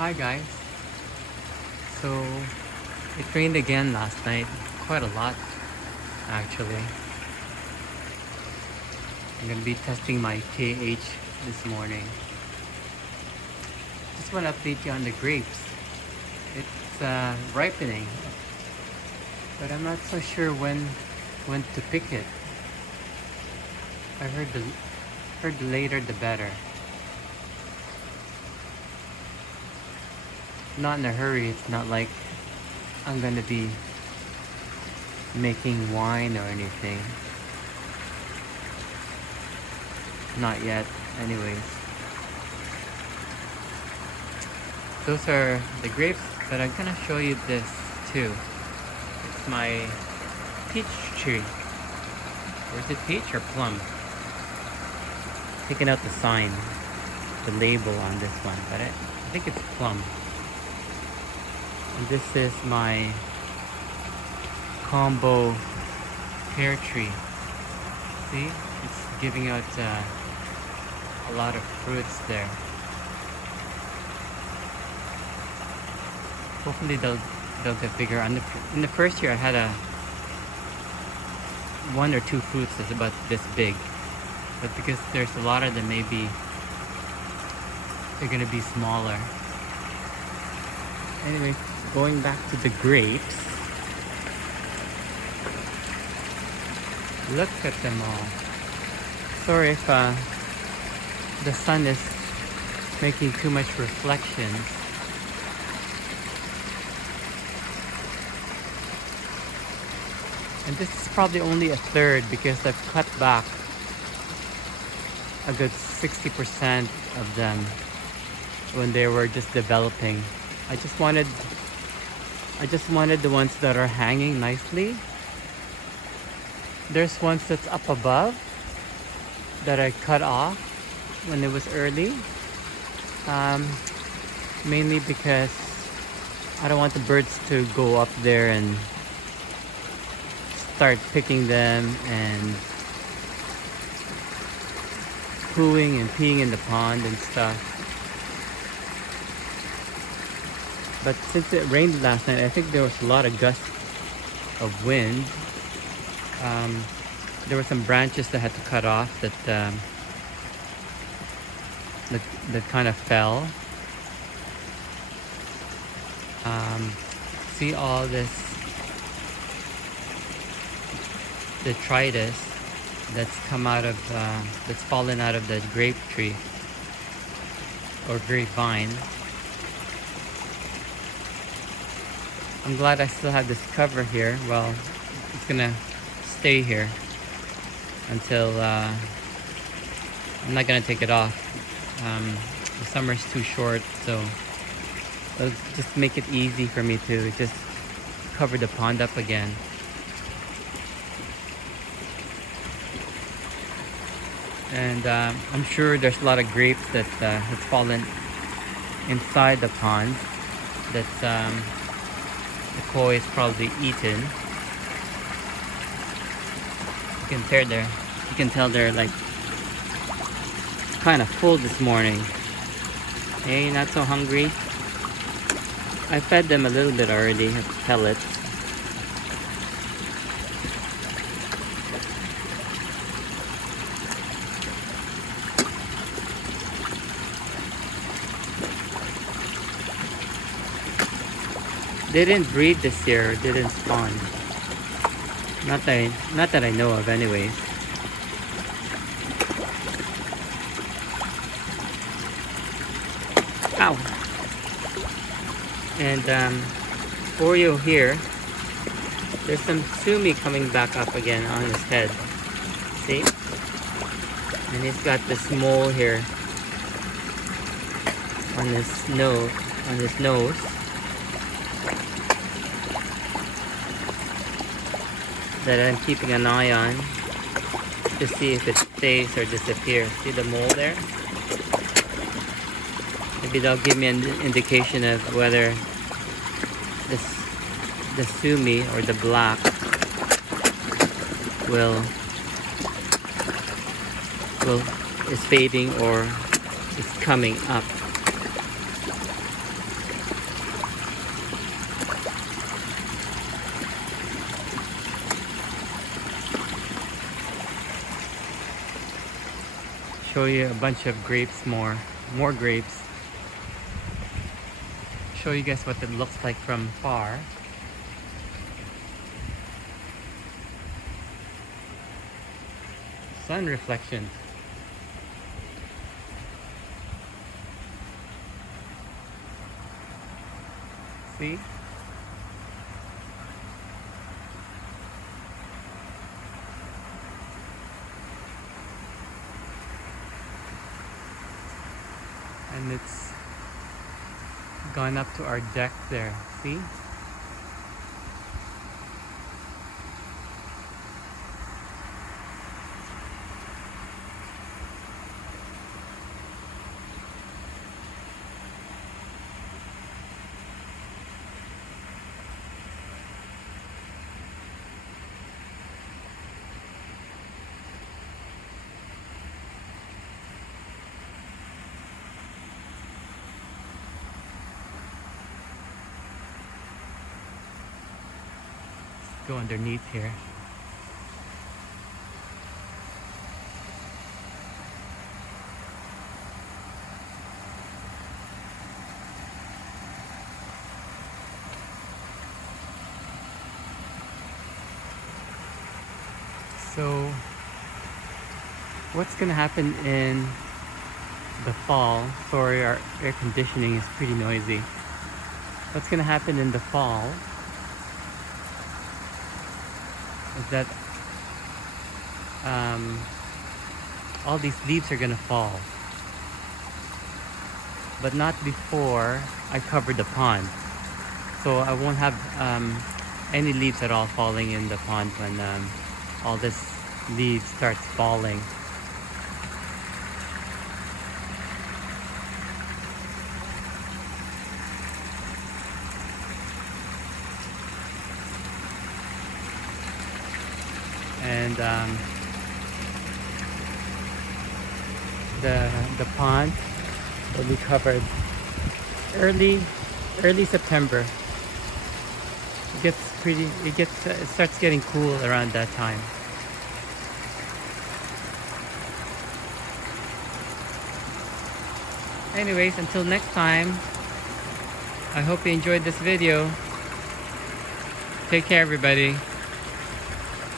Hi guys. So it rained again last night, quite a lot actually. I'm gonna be testing my KH this morning. Just want to update you on the grapes. It's ripening, but I'm not so sure when to pick it. I heard the later the better. Not in a hurry. It's not like I'm gonna be making wine or anything. Not yet, anyways. Those are the grapes, but I'm gonna show you this too. It's my peach tree. Or is it peach or plum? Taking out the sign, the label on this one, but I think it's plum. And this is my combo pear tree. See, it's giving out a lot of fruits there. Hopefully they'll get bigger. In the first year I had one or two fruits that's about this big, but because there's a lot of them, maybe they're gonna be smaller. Anyway, going back to the grapes, look at them all. Sorry if the sun is making too much reflections. And this is probably only a third because I've cut back a good 60% of them when they were just developing. I just wanted the ones that are hanging nicely. There's ones that's up above that I cut off when it was early, mainly because I don't want the birds to go up there and start picking them and pooing and peeing in the pond and stuff. But since it rained last night, I think there was a lot of gusts of wind. There were some branches that had to cut off that kind of fell. See all this detritus that's come out of that's fallen out of the grape tree or grapevine. I'm glad I still have this cover here. Well, it's gonna stay here until I'm not gonna take it off. The summer's too short, so it'll just make it easy for me to just cover the pond up again. And I'm sure there's a lot of grapes that has fallen inside the pond that the koi is probably eaten. You can tell they're like kind of full this morning. Hey, not so hungry. I fed them a little bit already of pellets. They didn't breed this year, they didn't spawn. Not that I know of anyways. Ow! And Oreo here, there's some sumi coming back up again on his head. See? And he's got this mole here on his nose. That I'm keeping an eye on to see if it stays or disappears. See the mole there? Maybe they'll give me an indication of whether the sumi or the black is fading or is coming up. show you a bunch of grapes more grapes. Show you guys what it looks like from far. Sun reflection. See? And it's gone up to our deck there. See? Go underneath here. So what's gonna happen in the fall? Sorry, our air conditioning is pretty noisy. What's gonna happen in the fall is that all these leaves are gonna fall, but not before I cover the pond. So I won't have any leaves at all falling in the pond when all this leaves starts falling. And the pond will be covered early September. It starts getting cool around that time. Anyways, until next time, I hope you enjoyed this video. Take care, everybody.